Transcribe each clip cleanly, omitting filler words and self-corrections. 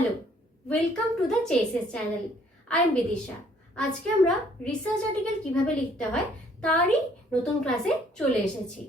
Hello, welcome to the chases channel. I am Bidisha. আজকে আমরা research article কিভাবে লিখতে হয় তারই নতুন ক্লাসে চলে এসেছি।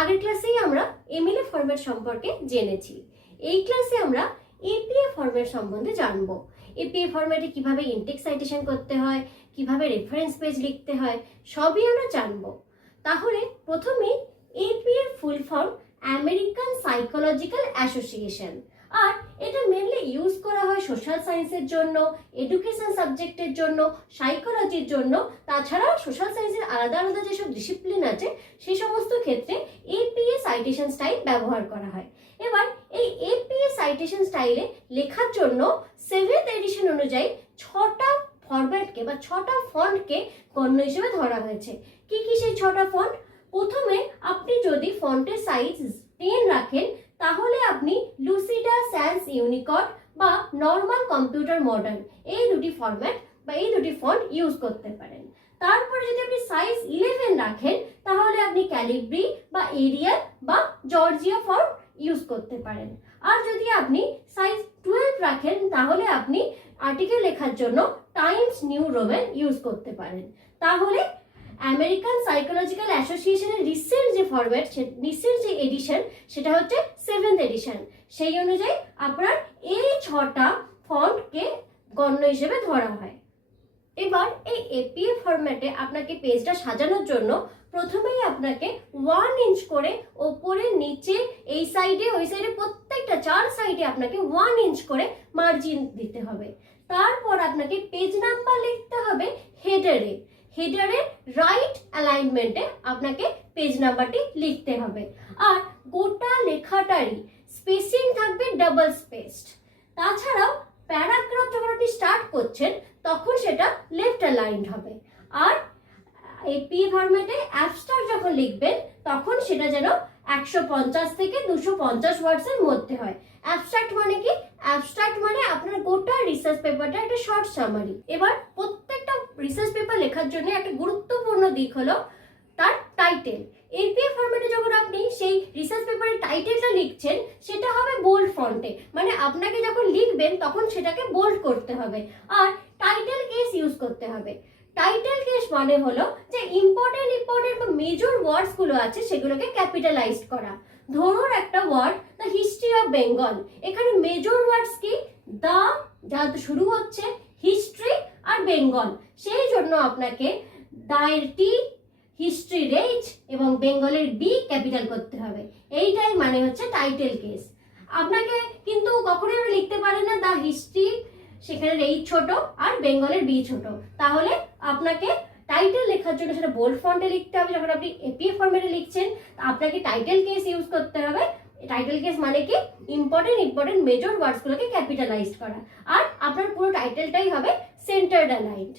আগের ক্লাসেই আমরা এমএলএ ফরম্যাট সম্পর্কে জেনেছি। এই ক্লাসে আমরা এপিএ ফরম্যাট সম্বন্ধে জানব। এপিএ ফরম্যাটে কিভাবে ইনটেক্স সাইটেশন করতে হয়, কিভাবে রেফারেন্স পেজ লিখতে হয়, সবই আমরা জানব। তাহলে প্রথমেই এপিএ এর full form American Psychological Association, আর এটা মেনলি ইউজ করা হয় সোশ্যাল সায়েন্সের জন্য, এডুকেশন সাবজেক্টের জন্য, সাইকোলজির জন্য। তাছাড়া সোশ্যাল সায়েন্সের আলাদা আলাদা যেসব ডিসিপ্লিন আছে সেই সমস্ত ক্ষেত্রে এপিএ সাইটেশন স্টাইল ব্যবহার করা হয়। এবার এই এপিএ সাইটেশন স্টাইলে লেখার জন্য 7th এডিশন অনুযায়ী 6টা ফরম্যাটকে বা 6টা ফন্টকে গণ্য হিসেবে ধরা হয়েছে। কি কি সেই 6টা ফন্ট? প্রথমে আপনি যদি ফন্টের সাইজ 10 রাখেন তাহলে আপনি লুসিডা স্যান্স ইউনিকড বা নর্মাল কম্পিউটার মডার্ন এই দুটি ফরম্যাট বা এই দুটি ফন্ট ইউজ করতে পারেন। তারপরে যদি আপনি সাইজ 11 রাখেন তাহলে আপনি ক্যালিব্রি বা এরিয়াল বা জর্জিয়া ফন্ট ইউজ করতে পারেন। আর যদি আপনি সাইজ 12 রাখেন তাহলে আপনি আর্টিকেল লেখার জন্য টাইমস নিউ রোমান ইউজ করতে পারেন। তাহলে আমেরিকান সাইকোলজিক্যাল অ্যাসোসিয়েশনের রিসেন্ট যে ফরম্যাট, রিসেন্ট যে এডিশন, সেটা হচ্ছে 7th এডিশন। সেই অনুযায়ী আপনার এই 6টা ফন্টকে গণ্য হিসেবে ধরা হয়। এবার এই এপিএ ফরম্যাটে আপনাকে পেজটা সাজানোর জন্য প্রথমেই আপনাকে 1 ইঞ্চ করে ওপরে নিচে এই সাইডে ওই সাইডে প্রত্যেকটা 4 সাইডে আপনাকে 1 ইঞ্চ করে মার্জিন দিতে হবে। তারপর আপনাকে পেজ নাম্বার লিখতে হবে হেডারে। হেডারের রাইট অ্যালাইনমেন্টে আপনাকে পেজ নাম্বারটি লিখতে হবে। আর গোটা লেখাটারই স্পেসিং থাকবে ডাবল স্পেসড। তাছাড়াও প্যারাগ্রাফ যখন আপনি স্টার্ট করছেন তখন সেটা লেফট অ্যালাইনড হবে। আর এপি ফরম্যাটে অ্যাবস্ট্রাক্ট যখন লিখবেন তখন সেটা যেন 150 থেকে 250 ওয়ার্ডসের মধ্যে হয়। অ্যাবস্ট্রাক্ট মানে কি? অ্যাবস্ট্রাক্ট মানে আপনার গোটা রিসার্চ পেপারটা একটা শর্ট সামারি। এবার প্রত্যেকটা রিসার্চ পেপার লেখার জন্য একটা গুরুত্বপূর্ণ দিক হলো তার টাইটেল। এপিএ ফরম্যাটে যখন আপনি সেই রিসার্চ পেপারের টাইটেলটা লিখছেন সেটা হবে বোল্ড ফন্টে, মানে আপনাকে যখন লিখবেন তখন সেটাকে বোল্ড করতে হবে। আর টাইটেল কেস ইউজ করতে হবে। টাইটেল কেস মানে হলো যে ইম্পর্টেন্ট বা মেজর ওয়ার্ডস গুলো আছে সেগুলোকে ক্যাপিটালাইজড করা। ধরুন একটা word the history of Bengal, এখানে মেজর ওয়ার্ডস কি? দা, যা শুরু হচ্ছে, হিস্ট্রি আর বেঙ্গল, সেই জন্য আপনাকে দায়ের টি, হিস্ট্রির এইচ এবং বেঙ্গলের বি ক্যাপিটাল করতে হবে। এইটাই মানে হচ্ছে টাইটেল কেস। আপনাকে কিন্তু কখনোই আপনি লিখতে পারেন না দা হিস্ট্রি, সেখানে এইচ ছোট আর বেঙ্গলের বি ছোট। তাহলে আপনাকে টাইটেল লেখার জন্য সেটা বোল্ড ফন্টে লিখতে হবে। যখন আপনি এপিএ ফরম্যাটে লিখছেন আপনাকে টাইটেল কেস ইউজ করতে হবে। টাইটেল কেস মানে কি? ইম্পর্টেন্ট মেজর ওয়ার্ডসগুলোকে ক্যাপিটালাইজড করা। আর আপনার পুরো টাইটেলটাই হবে সেন্টার্ড অ্যালাইনড।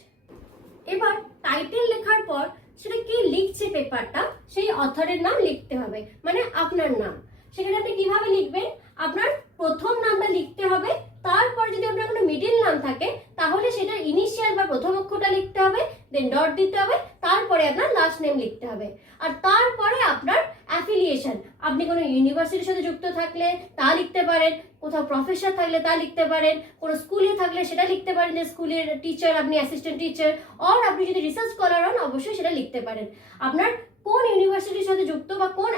এবার টাইটেল লেখার পর সেটা কি লিখছে পেপারটা, সেই অথরের নাম লিখতে হবে, মানে আপনার নাম। সেখানে আপনি কিভাবে লিখবেন? আপনার প্রথম নামটা লিখতে হবে, তারপর যদি আপনার কোনো মিডিল নাম থাকে তাহলে সেটা ইনিশিয়াল বা প্রথম অক্ষরটা লিখতে হবে, দেন ডট দিতে হবে, তারপরে আপনার লাস্ট নেম লিখতে হবে। আর তারপরে আপনার অ্যাফিলিয়েশন, আপনি কোনো ইউনিভার্সিটির সাথে যুক্ত থাকলে তা লিখতে পারেন, কোথাও প্রফেসর থাকলে তা লিখতে পারেন, কোনো স্কুলে থাকলে সেটা লিখতে পারেন যে স্কুলের টিচার, আপনি অ্যাসিস্ট্যান্ট টিচার, আর আপনি যদি রিসার্চ স্কলার হন অবশ্যই সেটা লিখতে পারেন। আপনার কোন ইউনিভার্সিটির সাথে যুক্ত বা কোন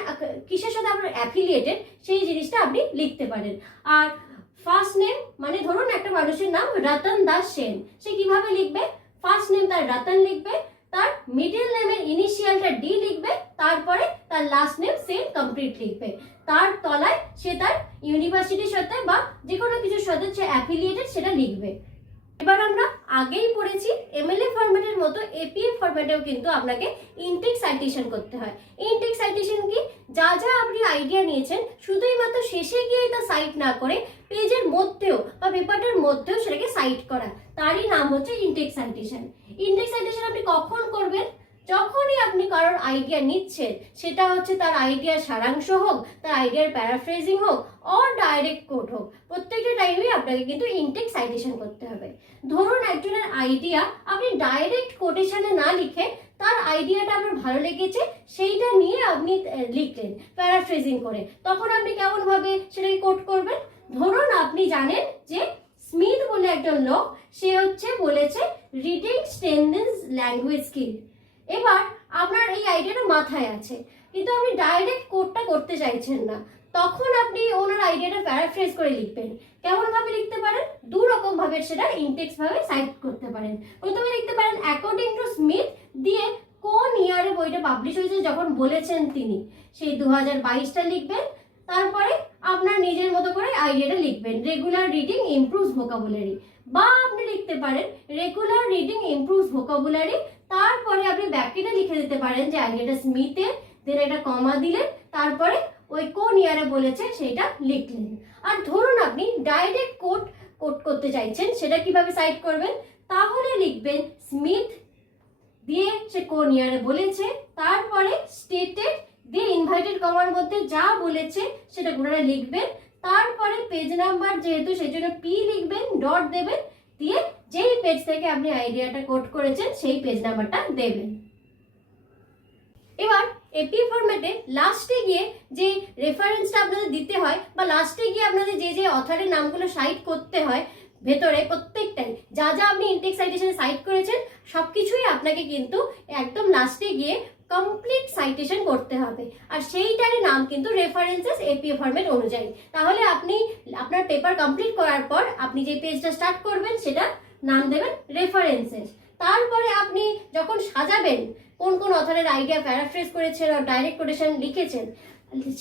কিসের সাথে আপনার অ্যাফিলিয়েটেড সেই জিনিসটা আপনি লিখতে পারেন। আর ফার্স্ট নেম মানে ধরুন একটা মানুষের নাম রতন দাস সেন, সে কিভাবে লিখবে? ফার্স্ট নেম তার রতন লিখবে, তার মিডল নেমের ইনিশিয়ালটা ডি লিখবে, তারপরে তার লাস্ট নেম সেন কমপ্লিট লিখবে। তার তলায় সে তার ইউনিভার্সিটির সাথে বা যে কোনো কিছুর সাথে সে অ্যাফিলিয়েটেড সেটা লিখবে। এবার আমরা আগেই পড়েছি এমএলএ ফরম্যাটের মতো এপিএ ফরম্যাটেও কিন্তু আপনাকে ইনটেক্স সাইটেশন করতে হয়। ইনটেক্স সাইটেশন কি? যা যা আপনি আইডিয়া নিয়েছেন শুধুই মাত্র শেষে গিয়ে তা সাইট না করে পেজের মধ্যেও বা পেপারটার মধ্যেও সেটাকে সাইট করা, তারই নাম হচ্ছে ইনটেক্স সাইটেশন। ইনটেক্স সাইটেশন আপনি কখন করবেন? যখনই আপনি কারোর আইডিয়া নিচ্ছেন, সেটা হচ্ছে তার আইডিয়ার সারাংশ হোক, তার আইডিয়ার প্যারাফ্রেজিং হোক, অর ডাইরেক্ট কোট হোক, প্রত্যেকটা টাইমে আপনাকে কিন্তু ইনটেক্স সাইটেশন করতে হবে। ধরুন একজনের আইডিয়া আপনি ডাইরেক্ট কোটেশনে না লিখে তার আইডিয়াটা আপনার ভালো লেগেছে সেইটা নিয়ে আপনি লিখলেন প্যারাফ্রেজিং করে, তখন আপনি কেমন ভাবে সেটাকে কোট করবেন? ধরুন আপনি জানেন যে বলে একজন লোক, সে হচ্ছে বলেছে রিডিং স্ট্রেনথেনস ল্যাঙ্গুয়েজ স্কিল। এবার আপনার এই আইডিয়াটা মাথায় আছে, কিন্তু আপনি ডাইরেক্ট কোডটা করতে চাইছেন না, তখন আপনি ওনার আইডিয়াটা প্যারাফ্রেজ করে লিখবেন। কেমন ভাবে লিখতে পারেন? দু রকম ভাবে সেটা ইনটেক্স ভাবে সাইট করতে পারেন। প্রথমে লিখতে পারেন অ্যাকর্ডিং টু স্মিথ, দিয়ে কোন ইয়ারে বইটা পাবলিশ হয়েছে যখন বলেছেন তিনি, সেই 2022টা লিখবেন। তারপরে আপনার নিজের মতো করে আইডিয়াটা লিখবেন, রেগুলার রিডিং ইমপ্রুভস ভোকাবুলারি, বা আপনি লিখতে পারেন রেগুলার রিডিং ইমপ্রুভস ভোকাবুলারি। তারপরে আপনি ব্যাকেটে লিখে দিতে পারেন যে আইডিয়াটা স্মিথের, দেন একটা কমা দিলেন, তারপরে ওই কোন ইয়ারে বলেছে সেটা লিখলেন। আর ধরুন আপনি ডাইরেক্ট কোড করতে চাইছেন, সেটা কিভাবে সাইট করবেন? তাহলে লিখবেন স্মিথ দিয়ে সে কোন ইয়ারে বলেছে, তারপরে স্টেটেড দিয়ে ইনভাইটেড কমার মধ্যে যা বলেছে সেটা পুরোটা লিখবেন। তারপরে পেজ নাম্বার যেহেতু সেজন্য পি লিখবেন, ডট দেবেন, দিয়ে যেই পেজ থেকে আপনি আইডিয়াটা কোড করেছেন সেই পেজ নাম্বারটা দেবেন। এবার এপি ফরম্যাটে লাস্টে গিয়ে যে রেফারেন্সটা আপনাদের দিতে হয়, বা লাস্টে গিয়ে আপনাদের যে যে অথরের নামগুলো সাইট করতে হয়, ভেতরে প্রত্যেকটাই যা যা আপনি ইনটেক্স সাইটেশনে সাইট করেছেন সবকিছুই আপনাকে কিন্তু একদম লাস্টে গিয়ে কমপ্লিট সাইটেশন করতে হবে। আর সেইটারই নাম কিন্তু রেফারেন্সেস এপি ফরম্যাট অনুযায়ী। তাহলে আপনি আপনার পেপার কমপ্লিট করার পর আপনি যে পেজটা স্টার্ট করবেন সেটা নাম দেবেন রেফারেন্সেস। তারপরে আপনি যখন সাজাবেন কোন কোন অথরের আইডিয়া প্যারাফ্রেজ করেছেন আর ডাইরেক্ট কোটেশন লিখেছেন,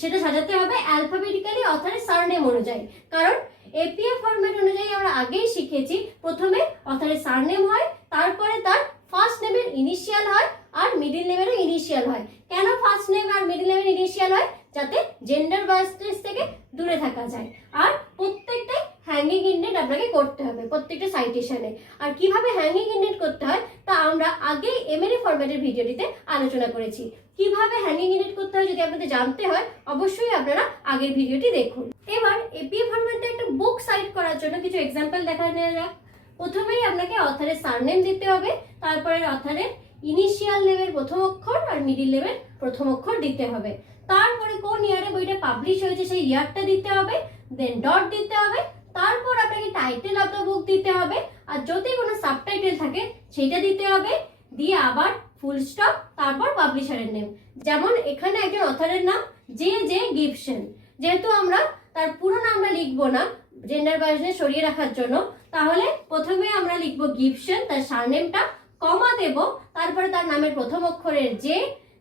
সেটা সাজাতে হবে অ্যালফাবেটিক্যালি অথরের সারনেম অনুযায়ী। কারণ এপিএফ ফরম্যাট অনুযায়ী আমরা আগেই শিখেছি, প্রথমে অথরের সারনেম হয়, তারপরে তার ফার্স্ট নেমের ইনিশিয়াল হয় আর মিডিল নেমেরও ইনিশিয়াল হয়। কেন ফার্স্ট নেম আর মিডিল নেমের ইনিশিয়াল হয়? যাতে জেন্ডার বায়াসনেস থেকে দূরে থাকা যায়। আর প্রত্যেকটাই হ্যাঙ্গিং ইন্ডেন্ট আপনাকে করতে হবে প্রত্যেকটা সাইটেশনে। আর কিভাবে হ্যাঙ্গিং ইন্ডেন্ট করতে হয় তা আমরা আগেই এমএলএ ফরম্যাটের ভিডিওটিতে আলোচনা করেছি। কিভাবে হ্যাঙ্গিং ইন্ডেন্ট করতে হয় যদি আপনাদের জানতে হয়, অবশ্যই আপনারা আগের ভিডিওটি দেখুন। এবার এপিএফ ফরম্যাটে একটা বুক সাইট করার জন্য কিছু এক্সাম্পল দেখা নেওয়া যাক। প্রথমেই আপনাকে অথরের সারনেম দিতে হবে, তারপরে অথরের ইনিশিয়াল নেমের প্রথম অক্ষর আর মিডিল নেমের প্রথম অক্ষর দিতে হবে। তারপরে কোন ইয়ারে বইটা পাবলিশ হয়েছে সেই ইয়ারটা দিতে হবে, দেন ডট দিতে হবে। তারপর আপনাকে টাইটেল অফ দ্য বুক দিতে হবে, আর যদি কোনো সাবটাইটেল থাকে সেটা দিতে হবে, দিয়ে আবার ফুল স্টপ, তারপর পাবলিশারের নেম। যেমন এখানে একজন অথরের নাম জে জে গিবসন, যেহেতু আমরা তার পুরো নামটা লিখবো না জেন্ডার বায়াসনেস সরিয়ে রাখার জন্য, তাহলে প্রথমে আমরা লিখবো গিবসন, তার সারনেমটা, কমা দেব, তারপরে তার নামের প্রথম অক্ষরের জে,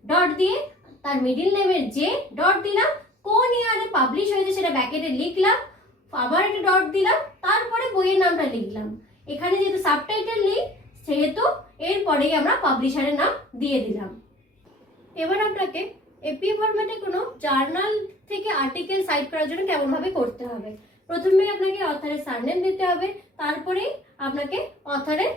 ডট দিয়ে তার মিডিল নেমের জে, ডট দিলাম, কোন ইয়ারে পাবলিশ হয়েছে সেটা ব্যাকেটে লিখলাম, আবার একটা ডট দিলাম, তারপরে বইয়ের নামটা লিখলাম। এখানে যেহেতু সাবটাইটেল নেই সেহেতু এরপরেই আমরা পাবলিশারের নাম দিয়ে দিলাম। এবার আপনাকে এপি ফরম্যাটে কোনো জার্নাল থেকে আর্টিকেল সাইট করার জন্য কেমন ভাবে করতে হবে। প্রথমে আপনাকে অথরের সারনেম দিতে হবে, তারপরে আপনাকে অথরের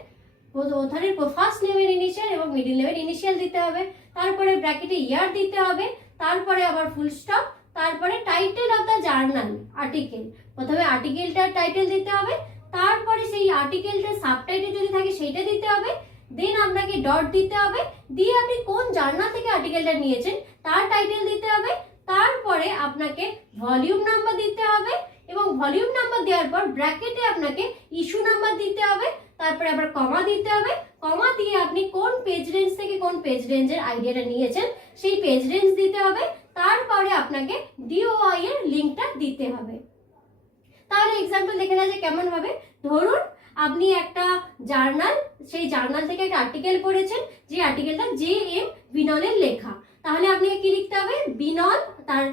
ফার্স্ট নেমের ইনিশিয়াল এবং মিডিল নেমের ইনিশিয়াল দিতে হবে, তারপরে ব্র্যাকেটে ইয়ার দিতে হবে, তারপরে আবার ফুল স্টপ, তারপরে title of the journal article. প্রথমে আর্টিকেলটার টাইটেল দিতে হবে, তারপরে সেই আর্টিকেলটার সাবটাইটেল যদি থাকে সেইটা দিতে হবে, দেন আপনাকে ডট দিতে হবে, দিয়ে আপনি কোন জার্নাল থেকে আর্টিকেলটা নিয়েছেন তার টাইটেল দিতে হবে, তারপরে আপনাকে ভলিউম নাম্বার দিতে হবে, এবং ভলিউম নাম্বার দেওয়ার পর ব্র্যাকেটে আপনাকে ইস্যু নাম্বার দিতে হবে, তারপরে আবার কমা দিতে হবে, কমা দিয়ে আপনি কোন পেজ রেঞ্জ থেকে কোন পেজ রেঞ্জের আইডিয়াটা নিয়েছেন সেই পেজ রেঞ্জ দিতে হবে, তারপরে আপনাকে ডিওআই এর লিঙ্কটা দিতে হবে। তাহলে এক্সাম্পল দেখে নেওয়া যায় কেমন হবে। ধরুন আপনি একটা জার্নাল, সেই জার্নাল থেকে একটা আর্টিকেল পড়েছেন, যে আর্টিকেলটা জে এম বিনলের লেখা, তাহলে আপনাকে কি লিখতে হবে? বিনল, তার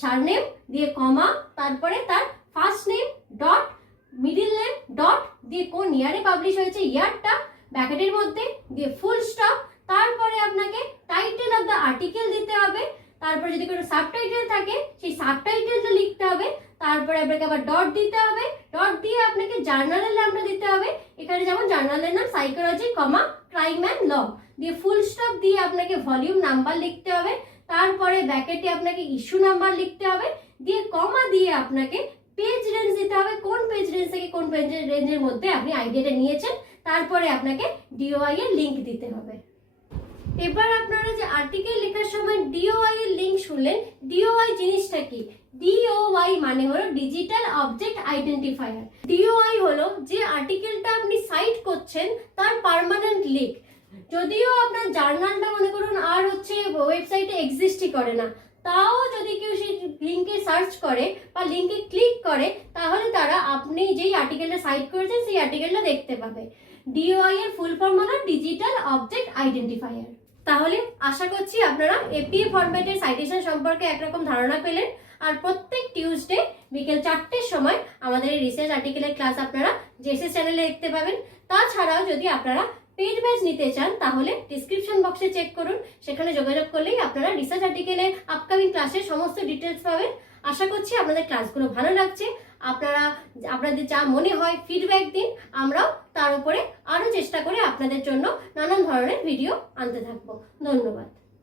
সারনেম দিয়ে কমা, তারপরে তার first name dot, middle name dot, দিয়ে কোন ইয়ারে পাবলিশ হয়েছে ইয়ারটা ব্র্যাকেটের মধ্যে, দিয়ে ফুল স্টপ, তারপরে আপনাকে টাইটেল অফ দ্য আর্টিকেল দিতে হবে, তারপরে যদি কোনো সাবটাইটেল থাকে সেই সাবটাইটেলটা লিখতে হবে, তারপরে আপনাকে আবার ডট দিতে হবে, ডট দিয়ে আপনাকে জার্নালের নামটা দিতে হবে। এখানে যেমন জার্নালের নাম psychology comma crime and law, দিয়ে ফুল স্টপ দিয়ে আপনাকে ভলিউম নাম্বার লিখতে হবে, তারপরে ব্র্যাকেটে আপনাকে ইস্যু নাম্বার লিখতে হবে, দিয়ে কমা দিয়ে আপনাকে পেজ রেঞ্জ দিতে হবে, কোন পেজ রেঞ্জ থেকে কোন পেজ রেঞ্জের মধ্যে আপনি আইডিয়াটা নিয়েছেন, তারপরে আপনাকে ডিওআই এর লিংক দিতে হবে। এবার আপনারা যে আর্টিকেল লেখার সময় ডিওআই এর লিংক শুনলেন, ডিওআই জিনিসটা কি? DOI মানে হলো ডিজিটাল অবজেক্ট আইডেন্টিফায়ার। DOI হলো যে আর্টিকেলটা আপনি সাইট করছেন তার পার্মানেন্ট লিঙ্ক। যদিও আপনার জার্নালটা মনে করুন আর ওয়েবসাইটে এক্সিস্টই করে না, তাও যদি কেউ সেই লিঙ্কে সার্চ করে বা লিঙ্কে ক্লিক করে তাহলে তারা আপনি যেই আর্টিকেলটা সাইট করেছেন সেই আর্টিকেলটা দেখতে পাবে। DOI এর ফুল ফর্ম হলো ডিজিটাল অবজেক্ট আইডেন্টিফায়ার। তাহলে আশা করছি আপনারা APA ফরম্যাটের সাইটেশন সম্পর্কে একরকম ধারণা পেলেন। আর প্রত্যেক টিউসডে বিকেল 4টের সময় আমাদের এই রিসার্চ আর্টিকেলের ক্লাস আপনারা জেএসএস চ্যানেলে দেখতে পাবেন। তাছাড়াও যদি আপনারা পেড ব্যাচ নিতে চান তাহলে ডিসক্রিপশন বক্সে চেক করুন, সেখানে যোগাযোগ করলেই আপনারা রিসার্চ আর্টিকেলের আপকামিং ক্লাসের সমস্ত ডিটেলস পাবেন। আশা করছি আপনাদের ক্লাসগুলো ভালো লাগছে। আপনাদের যা মনে হয় ফিডব্যাক দিন, আমরাও তার উপরে আরো চেষ্টা করে আপনাদের জন্য নানান ধরনের ভিডিও আনতে থাকবো। ধন্যবাদ।